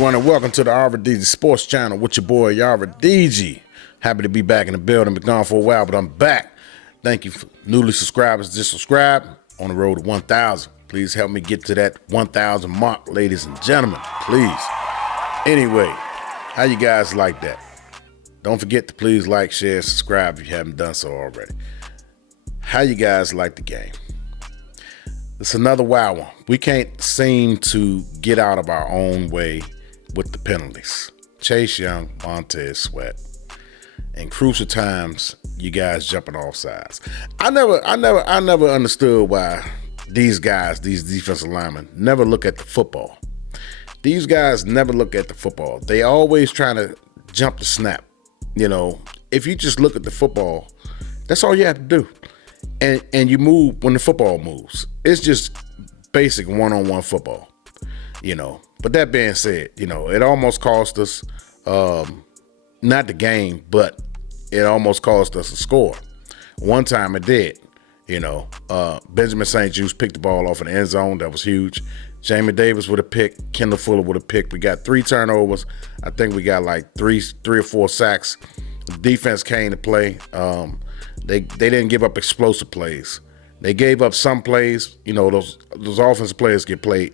everyone, and welcome to the RDG Sports Channel with your boy RDG. Happy to be back in the building. Been gone for a while, but I'm back. Thank you for newly subscribers. Just subscribe on the road to 1,000. Please help me get to that 1,000 mark, ladies and gentlemen. Please. Anyway, how you guys like that? Don't forget to please like, share, subscribe if you haven't done so already. How you guys like the game? It's another wild one. We can't seem to get out of our own way with the penalties. Chase Young, Montez Sweat. In crucial times, you guys jumping off sides. I never understood why these guys, these defensive linemen, never look at the football. These guys never look at the football. They always trying to jump the snap. You know, if you just look at the football, that's all you have to do. And you move when the football moves. It's just basic one-on-one football, you know. But that being said, you know, it almost cost us, not the game, but it almost cost us a score. One time it did, you know. Benjamin St. Juste picked the ball off in the end zone. That was huge. Jamie Davis with a pick. Kendall Fuller with a pick. We got 3 turnovers. I think we got like three or four sacks. The defense came to play. They didn't give up explosive plays. They gave up some plays. You know, those offensive players get paid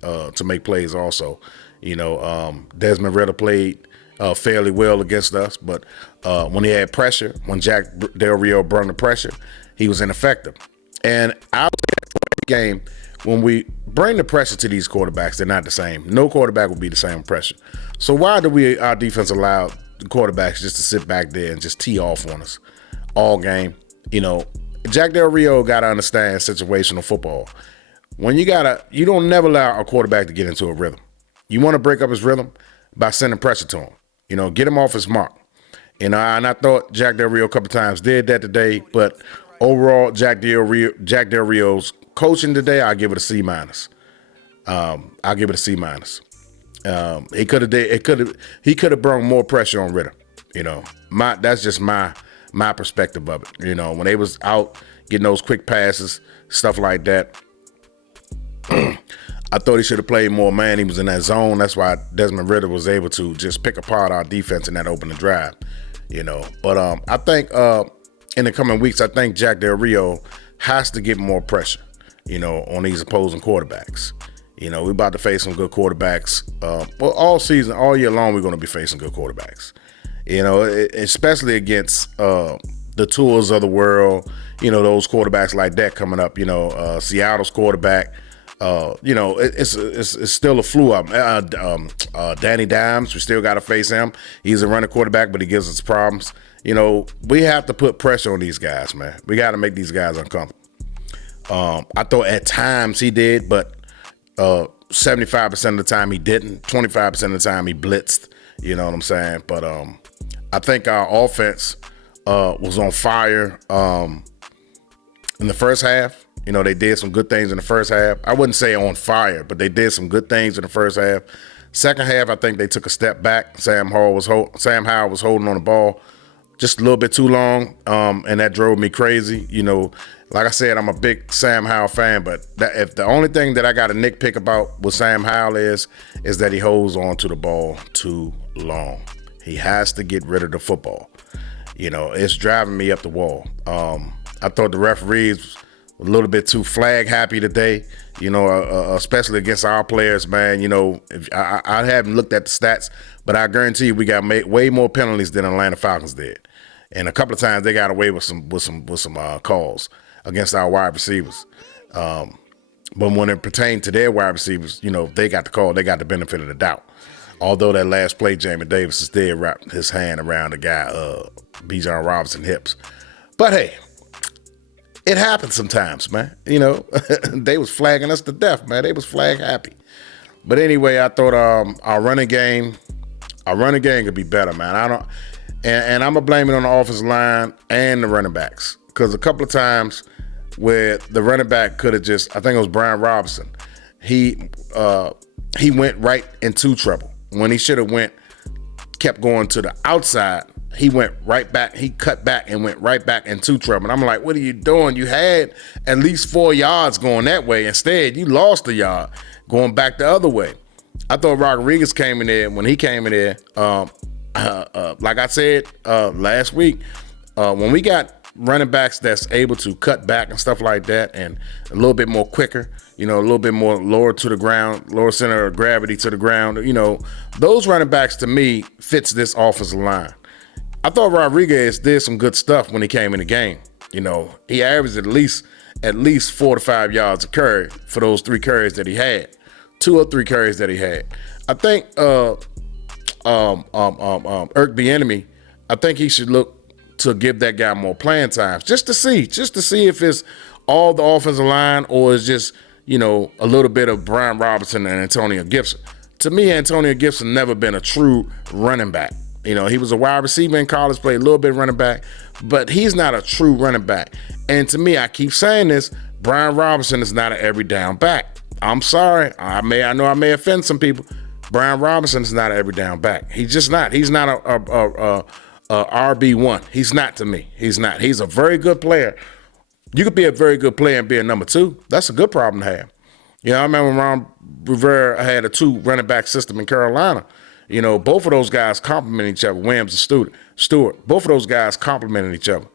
to make plays also. You know, Desmond Ritter played fairly well against us, but when he had pressure, when Jack Del Rio brought the pressure, he was ineffective. And I look at the game, when we bring the pressure to these quarterbacks, they're not the same. No quarterback will be the same pressure. So why do our defense allow the quarterbacks just to sit back there and just tee off on us all game? You know, Jack Del Rio got to understand situational football. When you don't never allow a quarterback to get into a rhythm. You want to break up his rhythm by sending pressure to him. You know, get him off his mark. You know, and I thought Jack Del Rio a couple times did that today, but overall, Jack Del Rio's coaching today, I'll give it a C-. I'll give it a C-. He could have brought more pressure on Ritter. You know, that's just my perspective of it. You know, when they was out getting those quick passes, stuff like that, I thought he should have played more man. He was in that zone. That's why Desmond Ritter was able to just pick apart our defense in that opening drive. You know, but I think in the coming weeks, I think Jack Del Rio has to get more pressure, you know, on these opposing quarterbacks. You know, we're about to face some good quarterbacks. Well, all season, all year long, we're going to be facing good quarterbacks. You know, especially against the Tours of the world, you know, those quarterbacks like that coming up, you know, Seattle's quarterback. You know, it's still a flu up. Danny Dimes, we still got to face him. He's a running quarterback, but he gives us problems. You know, we have to put pressure on these guys, man. We got to make these guys uncomfortable. I thought at times he did, but 75% of the time he didn't. 25% of the time he blitzed. You know what I'm saying? But I think our offense was on fire in the first half. You know, they did some good things in the first half. I wouldn't say on fire, but they did some good things in the first half. Second half, I think they took a step back. Sam Howell was holding on the ball just a little bit too long, and that drove me crazy. You know, like I said, I'm a big Sam Howell fan, but if the only thing that I got to nitpick about with Sam Howell is that he holds on to the ball too long. He has to get rid of the football. You know, it's driving me up the wall. I thought the referees a little bit too flag happy today, you know, especially against our players, man. You know, I haven't looked at the stats, but I guarantee you we got way more penalties than Atlanta Falcons did, and a couple of times they got away with some calls against our wide receivers. But when it pertained to their wide receivers, you know, they got the call, they got the benefit of the doubt. Although that last play, Jamie Davis did wrap his hand around the guy, Bijan Robinson hips, but hey. It happens sometimes, man. You know, they was flagging us to death, man. They was flag happy. But anyway, I thought our running game could be better, man. And I'm gonna blame it on the offensive line and the running backs, because a couple of times where the running back could have just, I think it was Brian Robinson, he went right into trouble when he should have kept going to the outside. He went right back. He cut back and went right back into trouble. And I'm like, what are you doing? You had at least 4 yards going that way. Instead, you lost a yard going back the other way. I thought Rodriguez came in there. When he came in there, like I said last week, when we got running backs that's able to cut back and stuff like that, and a little bit more quicker, a little bit more lower to the ground, lower center of gravity to the ground, those running backs to me fits this offensive line. I thought Rodriguez did some good stuff when he came in the game. He averaged at least 4 to 5 yards a carry for those 3 carries that he had, 2 or 3 carries that he had. I think ericbieniemy, I think he should look to give that guy more playing times, just to see if it's all the offensive line or it's just, a little bit of Brian Robinson and Antonio Gibson. To me, Antonio Gibson never been a true running back. He was a wide receiver in college, played a little bit of running back, but he's not a true running back. And to me, I keep saying this, Brian Robinson is not an every down back. I'm sorry. I know I may offend some people. Brian Robinson is not an every down back. He's just not. He's not a RB1. He's not to me. He's not. He's a very good player. You could be a very good player and be a number 2. That's a good problem to have. I remember Ron Rivera had a 2 running back system in Carolina. Both of those guys complement each other. Williams and Stewart. Both of those guys complemented each other.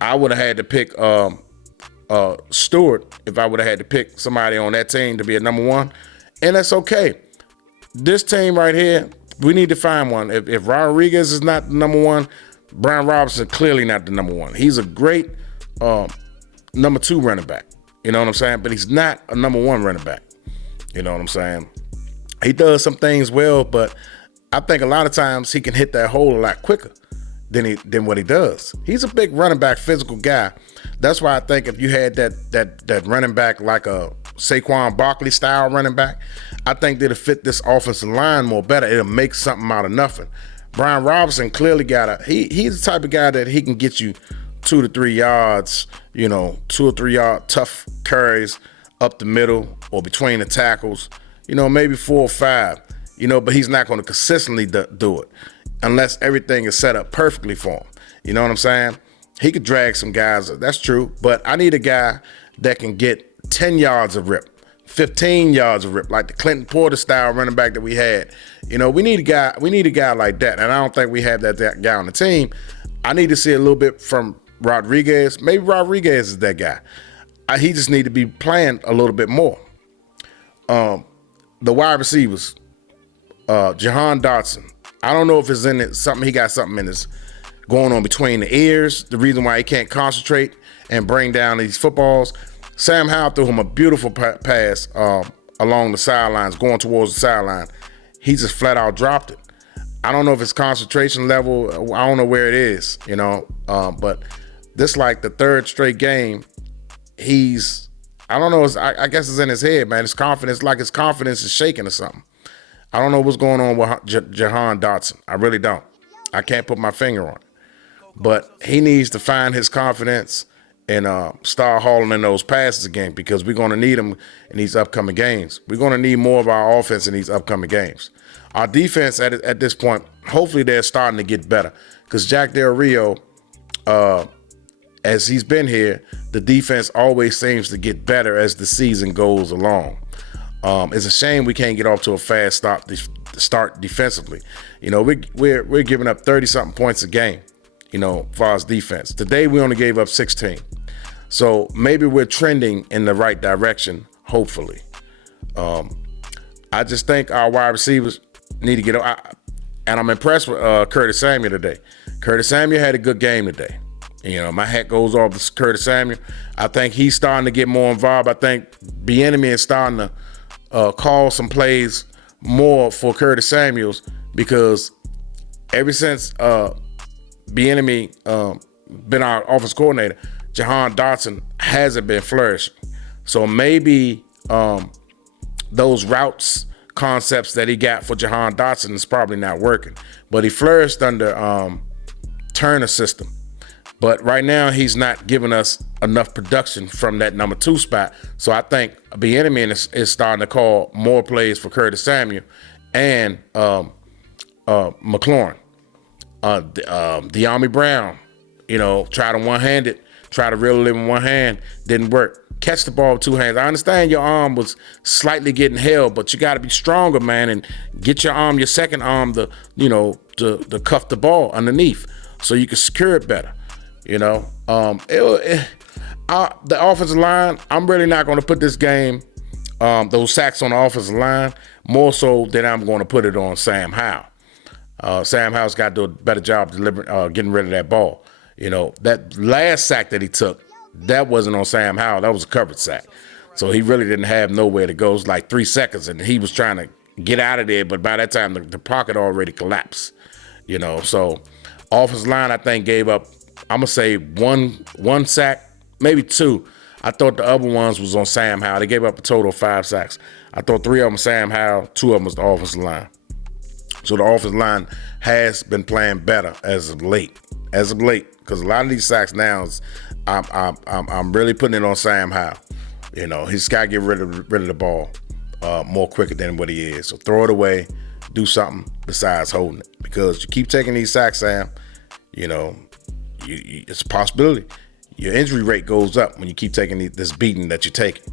I would have had to pick Stewart if I would have had to pick somebody on that team to be a number 1. And that's okay. This team right here, we need to find one. If Rodriguez is not the number 1, Brian Robinson clearly not the number 1. He's a great number 2 running back. You know what I'm saying? But he's not a number 1 running back. You know what I'm saying? He does some things well, but I think a lot of times he can hit that hole a lot quicker than what he does. He's a big running back, physical guy. That's why I think if you had that running back like a Saquon Barkley style running back, I think that'll fit this offensive line more better. It'll make something out of nothing. Brian Robinson clearly he's the type of guy that he can get you 2 to 3 yards, 2 or 3 yard tough carries up the middle or between the tackles, maybe 4 or 5, but he's not going to consistently do it unless everything is set up perfectly for him. You know what I'm saying? He could drag some guys. That's true. But I need a guy that can get 10 yards of rip, 15 yards of rip, like the Clinton Porter style running back that we had. We need a guy like that. And I don't think we have that guy on the team. I need to see a little bit from Rodriguez. Maybe Rodriguez is that guy. He just need to be playing a little bit more. The wide receivers, Jahan Dotson. I don't know if it's in it something. He got something in his going on between the ears. The reason why he can't concentrate and bring down these footballs. Sam Howell threw him a beautiful pass along the sidelines, going towards the sideline. He just flat out dropped it. I don't know if it's concentration level. I don't know where it is, but this like the 3rd straight game. I don't know. I guess it's in his head, man. His confidence is shaking or something. I don't know what's going on with Jahan Dotson. I really don't. I can't put my finger on it. But he needs to find his confidence and start hauling in those passes again, because we're going to need them in these upcoming games. We're going to need more of our offense in these upcoming games. Our defense at this point, hopefully they're starting to get better, because Jack Del Rio, as he's been here, the defense always seems to get better as the season goes along. It's a shame we can't get off to a fast start defensively. We're giving up 30-something points a game, as far as defense. Today we only gave up 16. So maybe we're trending in the right direction, hopefully. I just think our wide receivers need to get up. And I'm impressed with Curtis Samuel today. Curtis Samuel had a good game today. My hat goes off to Curtis Samuel. I think he's starting to get more involved. I think Bieniemy is starting to call some plays more for Curtis Samuels, because ever since Bieniemy been our offense coordinator, Jahan Dotson hasn't been flourishing. So maybe those routes concepts that he got for Jahan Dotson is probably not working. But he flourished under Turner's system. But right now, he's not giving us enough production from that number 2 spot. So I think Bieniemy is starting to call more plays for Curtis Samuel and McLaurin. De'Ami Brown, try to one-handed, try to reel it in one hand, didn't work. catch the ball with two hands. I understand your arm was slightly getting held, but you got to be stronger, man, and get your second arm, to cuff the ball underneath so you can secure it better. The offensive line, I'm really not going to put this game, those sacks on the offensive line, more so than I'm going to put it on Sam Howell. Sam Howell's got to do a better job getting rid of that ball. That last sack that he took, that wasn't on Sam Howell. That was a covered sack. So he really didn't have nowhere to go. It was like 3 seconds, and he was trying to get out of there, but by that time, the pocket already collapsed. So offensive line, I think, gave up, I'm going to say one sack, maybe 2. I thought the other ones was on Sam Howell. They gave up a total of 5 sacks. I thought 3 of them Sam Howell, 2 of them was the offensive line. So the offensive line has been playing better as of late, because a lot of these sacks now, I'm really putting it on Sam Howell. He's got to get rid of the ball more quicker than what he is. So throw it away, do something besides holding it, because you keep taking these sacks, Sam. It's a possibility. Your injury rate goes up when you keep taking this beating that you're taking.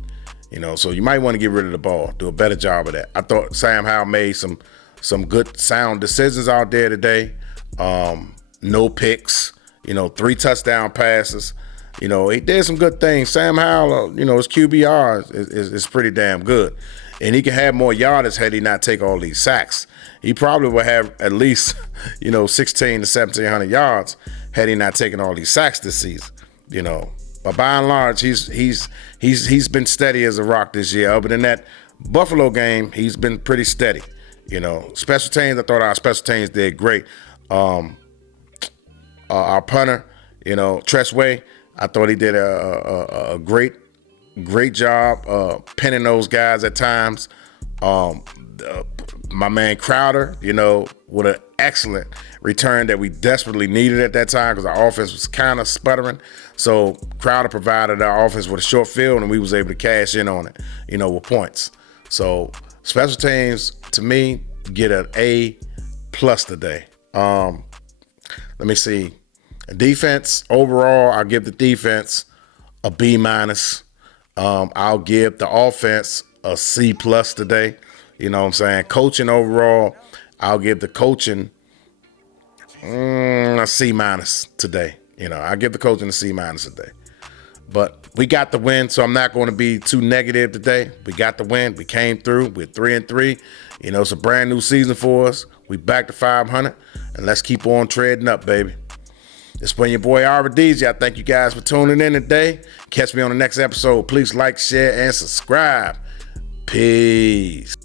So you might want to get rid of the ball, do a better job of that. I thought Sam Howell made some good sound decisions out there today. No picks, 3 touchdown passes. He did some good things. Sam Howell, his QBR is pretty damn good. And he can have more yardage had he not take all these sacks. He probably would have at least, 16 to 1,700 yards had he not taken all these sacks this season. But by and large, he's been steady as a rock this year. Other than that Buffalo game, he's been pretty steady. Special teams, I thought our special teams did great. Our punter, Tressway, I thought he did a great job pinning those guys at times. My man Crowder, with an excellent return that we desperately needed at that time because our offense was kind of sputtering. So Crowder provided our offense with a short field, and we was able to cash in on it, with points. So special teams, to me, get an A+ today. Let me see. Defense, overall, I'll give the defense a B-. I'll give the offense a C+ today. Coaching overall, I'll give the coaching a C- today. I'll give the coaching a C- today. But we got the win, so I'm not going to be too negative today. We got the win. We came through. We're 3-3. It's a brand new season for us. We back to 500, and let's keep on treading up, baby. It's been your boy Aridizi. I thank you guys for tuning in today. Catch me on the next episode. Please like, share, and subscribe. Peace.